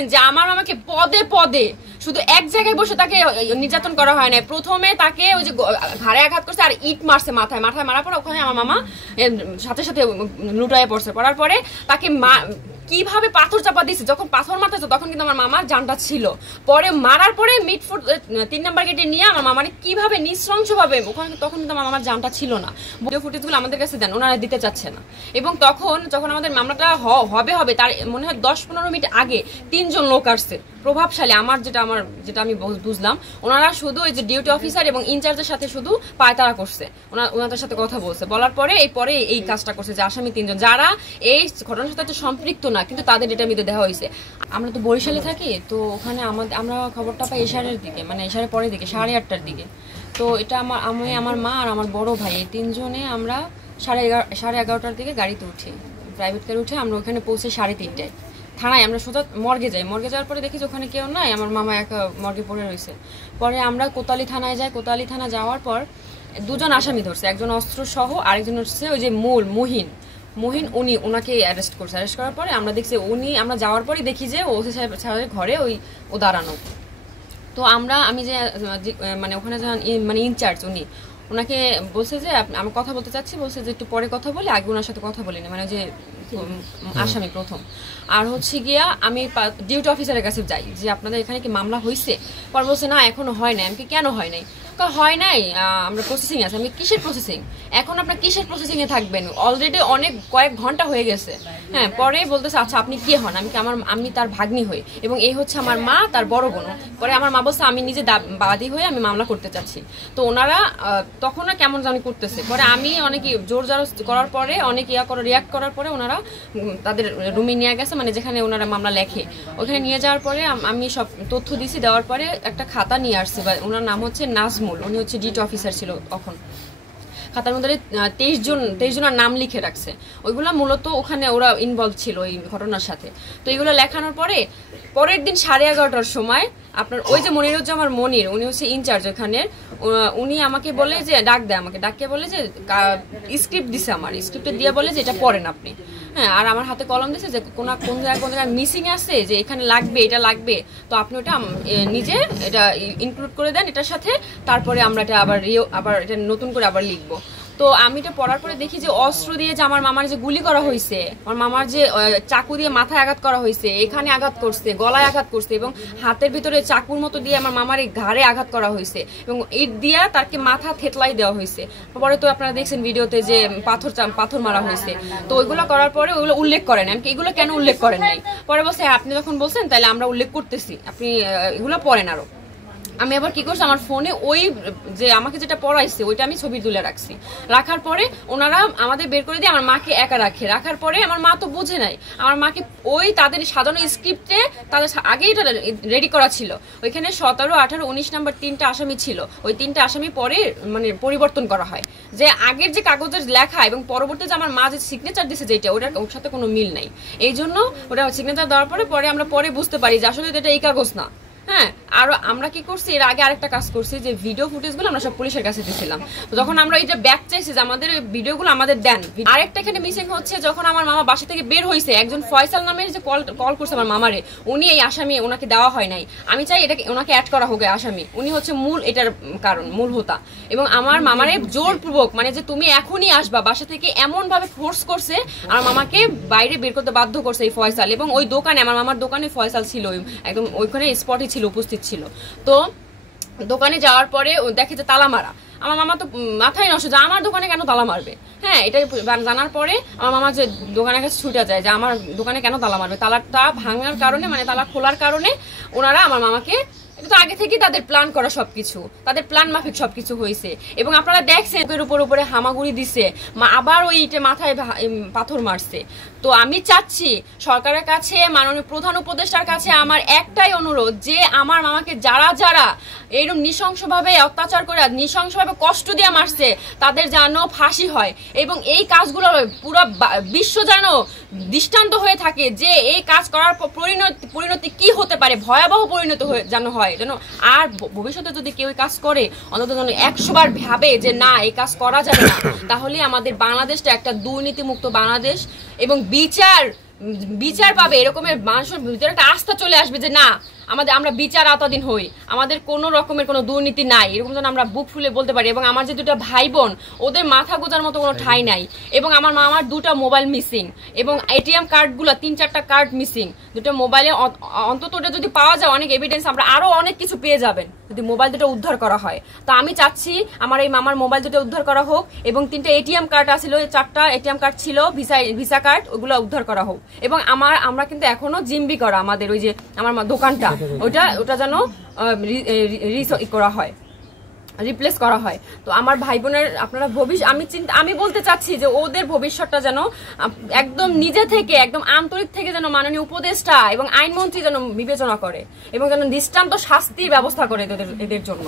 যে আমার মামাকে পদে পদে শুধু এক জায়গায় বসে তাকে নির্যাতন করা হয় না। প্রথমে তাকে ওই যে ঘাড়ে আঘাত করছে আর ইট মারছে মাথায় মারার পর ওখানে আমার মামা সাথে সাথে লুটায়ে পড়ছে। পড়ার পরে তাকে কিভাবে পাথর চাপা দিয়েছে, যখন পাথর মারতেছে তখন কিন্তু আমার মামার জানটা ছিল। পরে মারার পরে মিটফুট 3 নম্বর গেটে নিয়ে আমার মামার কিভাবে নৃশংসভাবে ওখানে, তখন কিন্তু আমার মামার জানটা ছিল না। ভিডিও ফুটেজগুলো আমাদের কাছে দেন, ওনারা দিতে চাচ্ছে না। এবং তখন যখন আমাদের মামলাটা হবে তার মনে হয় 10-15 মিনিট আগে 3 জন লোক আসছে প্রভাবশালী, যেটা আমি বুঝলাম ওনারা শুধু ওই যে ডিউটি অফিসার এবং ইনচার্জের সাথে শুধু পায়তারা করছে, ওনাদের সাথে কথা বলছে, বলার পরে এই কাজটা করছে যে আসামি 3 জন যারা এই ঘটনার সাথে সম্পৃক্ত না, কিন্তু তাদের এটা মিতে দেওয়া হয়েছে। আমরা তো বরিশালে থাকি, তো ওখানে আমরা খবরটা পাই এশারের দিকে, মানে এশারের পরের দিকে 8:30টার দিকে। তো এটা আমার মা আর আমার বড় ভাই এই 3 জনে আমরা 11:30টার দিকে গাড়িতে উঠি, প্রাইভেট কারে উঠে আমরা ওখানে পৌঁছে 3:30টায়। থানায় আমরা সোজা মর্গে যাই, মর্গে যাওয়ার পরে দেখি যে ওখানে কেউ নাই, আমার মামা একা মর্গে পড়ে রয়েছে। পরে আমরা কোতালি থানায় যাই, কোতালি থানা যাওয়ার পর 2 জন আসামি ধরছে, একজন অস্ত্র সহ, আরেকজন হচ্ছে ওই যে মহিন ওনাকে অ্যারেস্ট করছে। অ্যারেস্ট করার পরে আমরা দেখছি আমরা যাওয়ার পরই দেখি যে ওসি সাহেবের ঘরে ও দাঁড়ানো। তো আমি যে মানে ওখানে মানে ইনচার্জ ওনাকে বলছে যে আমি কথা বলতে চাচ্ছি, বলছে যে একটু পরে কথা বলি, আগে ওনার সাথে কথা বলিনি, মানে যে আসামি প্রথম। আর হচ্ছে গিয়া আমি ডিউটি অফিসারের কাছে যাই যে আপনাদের এখানে কি মামলা হয়েছে? পর বলছে না এখনো হয় নাই। আমি কেন হয় নাই? হয় নাই, আমরা প্রসেসিং আছে। আমি কিসের প্রসেসিং? এখন আপনার কিসের প্রসেসিং এ থাকবেন? অলরেডি কয়েক ঘন্টা হয়ে গেছে। হ্যাঁ, পরে বলতেছে আচ্ছা আপনি কি হন? আমি তার ভাগ্নি হই এবং এই হচ্ছে আমার মা, তার বড় বোন। পরে আমার মা বলছে আমি নিজে বাদী হয়ে আমি মামলা করতে চাচ্ছি। তো ওনারা তখন কেমন জানি করতেছে। পরে আমি অনেক জোর করার পরে অনেক রিয়াক্ট করার পরে ওনারা তাদের রুমে নিয়ে গেছে, মানে যেখানে ওনারা মামলা লেখে। ওখানে নিয়ে যাওয়ার পরে আমি সব তথ্য দিছি, দেওয়ার পরে একটা খাতা নিয়ে আসছে, ওনার নাম হচ্ছে নাজমুল, উনি হচ্ছে ডিউটি অফিসার ছিল তখন। খাতার মধ্যে 23 জনের নাম লিখে রাখছে, ওইগুলো মূলত ওখানে ওরা ইনভলভ ছিল এই ঘটনার সাথে। তো এইগুলো লেখানোর পরে পরের দিন 11:30টার সময় আপনার ওই যে মনিরুজ্জামান মনির, উনি হচ্ছে ইনচার্জ ওখানে, উনি আমাকে বলে যে ডাকে বলে যে স্ক্রিপ্ট দিছে, আমার স্ক্রিপ্টে দিয়ে বলে যে এটা পড়েন আপনি। হ্যাঁ, আর আমার হাতে কলম দিছে যে কোন জায়গায় মিসিং আছে, যে এখানে লাগবে, এটা লাগবে, তো আপনি ওটা নিজে এটা ইনক্লুড করে দেন এটার সাথে, তারপরে আমরা এটা আবার এটা নতুন করে আবার লিখবো। তো আমি এটা পড়ার পরে দেখি যে অস্ত্র দিয়ে যে আমার মামার যে গুলি করা হয়েছে, আমার মামার যে চাকু দিয়ে মাথায় আঘাত করা হয়েছে, এখানে আঘাত করছে, গলায় আঘাত করছে, এবং হাতের ভিতরে চাকুর মতো দিয়ে আমার মামার এই ঘাড়ে আঘাত করা হয়েছে, এবং ইট দিয়ে তাকে মাথা থেতলাই দেওয়া হয়েছে। পরে তো আপনারা দেখছেন ভিডিওতে যে পাথর মারা হয়েছে। তো ওইগুলো করার পরে ওইগুলো উল্লেখ করেন, আমি এগুলো কেন উল্লেখ করেন নাই? পরে বলছে আপনি যখন বলছেন তাহলে আমরা উল্লেখ করতেছি, আপনি এগুলো পড়েন আরো। আমি আবার কি করছি, আমার ফোনে ওই যে আমাকে যেটা পড়াইছে ওইটা আমি ছবি তুলে রাখছি। রাখার পরে ওনারা আমাদের বের করে দিয়ে আমার মাকে একা রাখার পরে আমার মা তো বুঝে নাই, আমার মাকে ওই তাদের সাজানো স্ক্রিপ্টে তাদের আগেই এটা রেডি করা ছিল। ওইখানে 17, 18, 19 নাম্বার 3টা আসামি ছিল, ওই 3টা আসামি পরে মানে পরিবর্তন করা হয়, যে আগের যে কাগজের লেখা এবং পরবর্তীতে আমার মা যে সিগনেচার দিছে যেটা, ওর সাথে কোনো মিল নাই। এই জন্য ওটা সিগনেচার দেওয়ার পরে আমরা বুঝতে পারি যে আসলে এটা এই কাগজ না। হ্যাঁ, আর আমরা কি করছি, এর আগে আরেকটা কাজ করছি যে ভিডিও ফুটেজগুলো আমরা সব পুলিশের কাছে দিয়েছিলাম। তো যখন আমরা এটা ব্যাক চাইছি যে আমাদের ভিডিওগুলো আমাদের দেন। আরেকটা এখানে মিসিং হচ্ছে, যখন আমার মামা বাসা থেকে বের হয়েছে, একজন ফয়সাল নামের যে কল করছে আমার মামারে, উনি এই আসামি, ওনাকে দেওয়া হয় নাই। আমি চাই এটাকে ওনাকে অ্যাড করা হোক আসামি, উনি হচ্ছে এটার মূল হোতা। এবং আমার মামারে জোরপূর্বক, মানে যে তুমি এখনই আসবা বাসা থেকে, এমন ভাবে ফোর্স করছে আমার মামাকে বাইরে বের করতে বাধ্য করছে এই ফয়সাল। এবং ওই দোকানে, আমার মামার দোকানে ফয়সাল ছিল, একদম ওইখানে স্পটে উপস্থিত ছিল। তো দোকানে যাওয়ার পরে দেখে যে তালা মারা। আমার মামা তো মাথায় নষ্ট যে আমার দোকানে কেন তালা মারবে। হ্যাঁ, এটা জানার পরে আমার মামা যে দোকানের কাছে ছুটে যায় যে আমার দোকানে কেন তালা মারবে। তালাটা ভাঙার কারণে, মানে তালা খোলার কারণে ওনারা আমার মামাকে, এটা তো আগে থেকেই তাদের প্ল্যান করা, সবকিছু তাদের প্ল্যান মাফিক সবকিছু হয়েছে। এবং আপনারা দেখছেন বুকের উপরে হামাগুড়ি দিছে, আবার ওই ইটে মাথায় পাথর মারছে। তো আমি চাচ্ছি সরকারের কাছে, মাননীয় প্রধান উপদেষ্টার কাছে আমার একটাই অনুরোধ, যে আমার মামাকে যারা এরকম নৃশংসভাবে অত্যাচার করে, নৃশংসভাবে কষ্ট দিয়ে মারছে, তাদের যেন ফাঁসি হয়। এবং এই কাজগুলো পুরো বিশ্ব যেন দৃষ্টান্ত হয়ে থাকে যে এই কাজ করার পরিণতি কি হতে পারে, ভয়াবহ পরিণতি যেন হয়, যেন আর ভবিষ্যতে যদি কেউ কাজ করে অন্তত যেন 100 বার ভাবে যে না এই কাজ করা যাবে না। তাহলে আমাদের বাংলাদেশটা একটা দুর্নীতিমুক্ত বাংলাদেশ এবং বিচার বিচার পাবে, এরকমের মানুষের ভিতরে একটা আস্থা চলে আসবে যে না আমরা বিচার আওতাধীন হই, আমাদের কোনো রকমের কোনো দুর্নীতি নাই, এরকম যেন আমরা বুক ফুলে বলতে পারি। এবং আমার যে দুটো ভাই বোন, ওদের মাথা গোজার মতো কোনো ঠাঁই নাই। এবং আমার মামার 2টা মোবাইল মিসিং, এবং এটিএম কার্ডগুলো 3-4টা কার্ড মিসিং। 2টা মোবাইলে অন্তত ওটা যদি পাওয়া যায়, অনেক এভিডেন্স আমরা আরো অনেক কিছু পেয়ে যাবেন যদি মোবাইল দুটো উদ্ধার করা হয়। তো আমি চাচ্ছি আমার এই মামার মোবাইল দুটো উদ্ধার করা হোক, এবং 3টা এটিএম কার্ড আছিল, 4টা এটিএম কার্ড ছিল, ভিসা কার্ড, ওগুলো উদ্ধার করা হোক। এবং আমরা কিন্তু এখনো জিম্বি করা আমাদের ওই যে আমার দোকানটা, ওটা যেন করা হয়, রিপ্লেস করা হয়। তো আমার ভাই বোনের আপনারা আমি বলতে চাচ্ছি যে ওদের ভবিষ্যৎটা যেন একদম নিজে থেকে, একদম আন্তরিক থেকে যেন মাননীয় উপদেষ্টা এবং আইনমন্ত্রী যেন বিবেচনা করে, এবং যেন দৃষ্টান্ত শাস্তির ব্যবস্থা করে এদের জন্য।